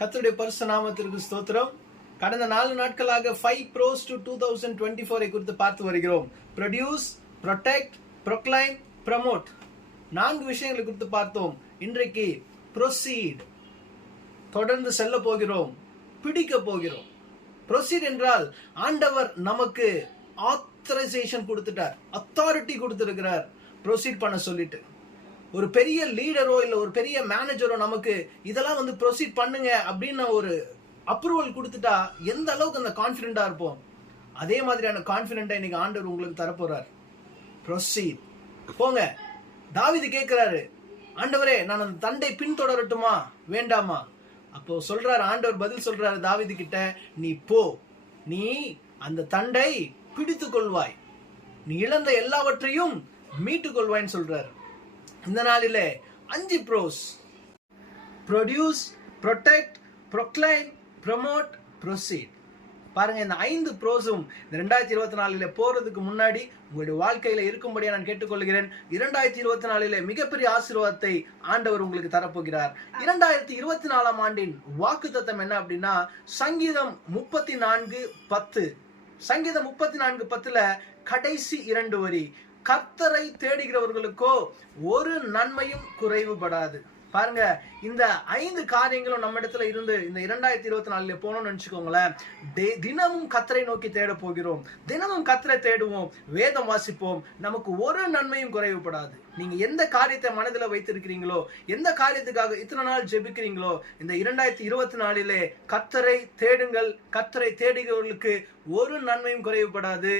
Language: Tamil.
கர்த்தருடைய பரிசுத்த நாமத்திற்கு ஸ்தோத்திரம். கடந்த 4 நாட்களாக 5 pros to 2024 குறித்து பார்த்து வருகிறோம். ப்ரொடியூஸ், ப்ரொடெக்ட், ப்ரொக்ளைம், ப்ரமோட் 4 விஷயங்களை குறித்து பார்த்தோம். இன்றைக்கு ப்ரொசீட், தொடர்ந்து செல்ல போகிறோம், பிடிக்க போகிறோம். ப்ரொசீட் என்றால் ஆண்டவர் நமக்கு ஆத்தரைசேஷன் கொடுத்துட்டார், அத்தாரிட்டி கொடுத்திருக்கிறார் ப்ரொசீட் பண்ண சொல்லிட்டு. ஒரு பெரிய லீடரோ இல்ல ஒரு பெரிய மேனேஜரோ நமக்கு இதெல்லாம் ப்ரொசீட் பண்ணுங்க அப்படின்னு ஒரு அப்ரூவல் கொடுத்துட்டா எந்த அளவுக்கு அந்த கான்பிடென்டா இருப்போம், அதே மாதிரியான கான்பிடென்டா இன்னைக்கு ஆண்டவர் உங்களுக்கு தரப்போறார். ப்ரொசீட், போங்க. தாவீது கேட்கிறாரு, ஆண்டவரே நான் அந்த தண்டை பின்தொடரட்டுமா வேண்டாமா? அப்போ சொல்றாரு, ஆண்டவர் பதில் சொல்றாரு தாவீது கிட்ட, நீ போ, நீ அந்த தண்டை பிடித்துக் கொள்வாய், நீ இழந்த எல்லாவற்றையும் மீட்டுக் கொள்வாய்ன்னு சொல்றாரு. இந்த நாளிலே 5 pros: produce, protect, proclaim, promote, proceed. பாருங்க, இந்த 5 ப்ரோஸும் இந்த 2024 போறதுக்கு முன்னாடி உங்களுடைய வாழ்க்கையில இருக்கும்படியா நான் கேட்டுக்கொள்கிறேன். 2024 மிகப்பெரிய ஆசீர்வாதத்தை ஆண்டவர் உங்களுக்கு தரப்போகிறார். 2024 ஆண்டின் வாக்குத்தத்தம் என்ன அப்படின்னா, சங்கீதம் 34:10. சங்கீதம் 34:10 கடைசி 2 வரி, கர்த்தரை தேடுகிறவர்களுக்கோ ஒரு நன்மையும் குறைவுபடாது. பாருங்க, இந்த 5 காரியங்களும் நம்ம இடத்துல இருந்து இந்த 2024 போனோம்னு நினைச்சுக்கோங்களேன். தினமும் கர்த்தரை நோக்கி தேட போகிறோம், தினமும் கர்த்தரை தேடுவோம், வேதம் வாசிப்போம், நமக்கு ஒரு நன்மையும் குறைவுபடாது. நீங்க எந்த காரியத்தை மனதில் வைத்திருக்கிறீங்களோ, எந்த காரியத்துக்காக இத்தனை நாள் ஜெபிக்கிறீங்களோ, இந்த 2024 கர்த்தரை தேடுங்கள். கர்த்தரை தேடுகிறவர்களுக்கு ஒரு நன்மையும் குறைவுபடாது.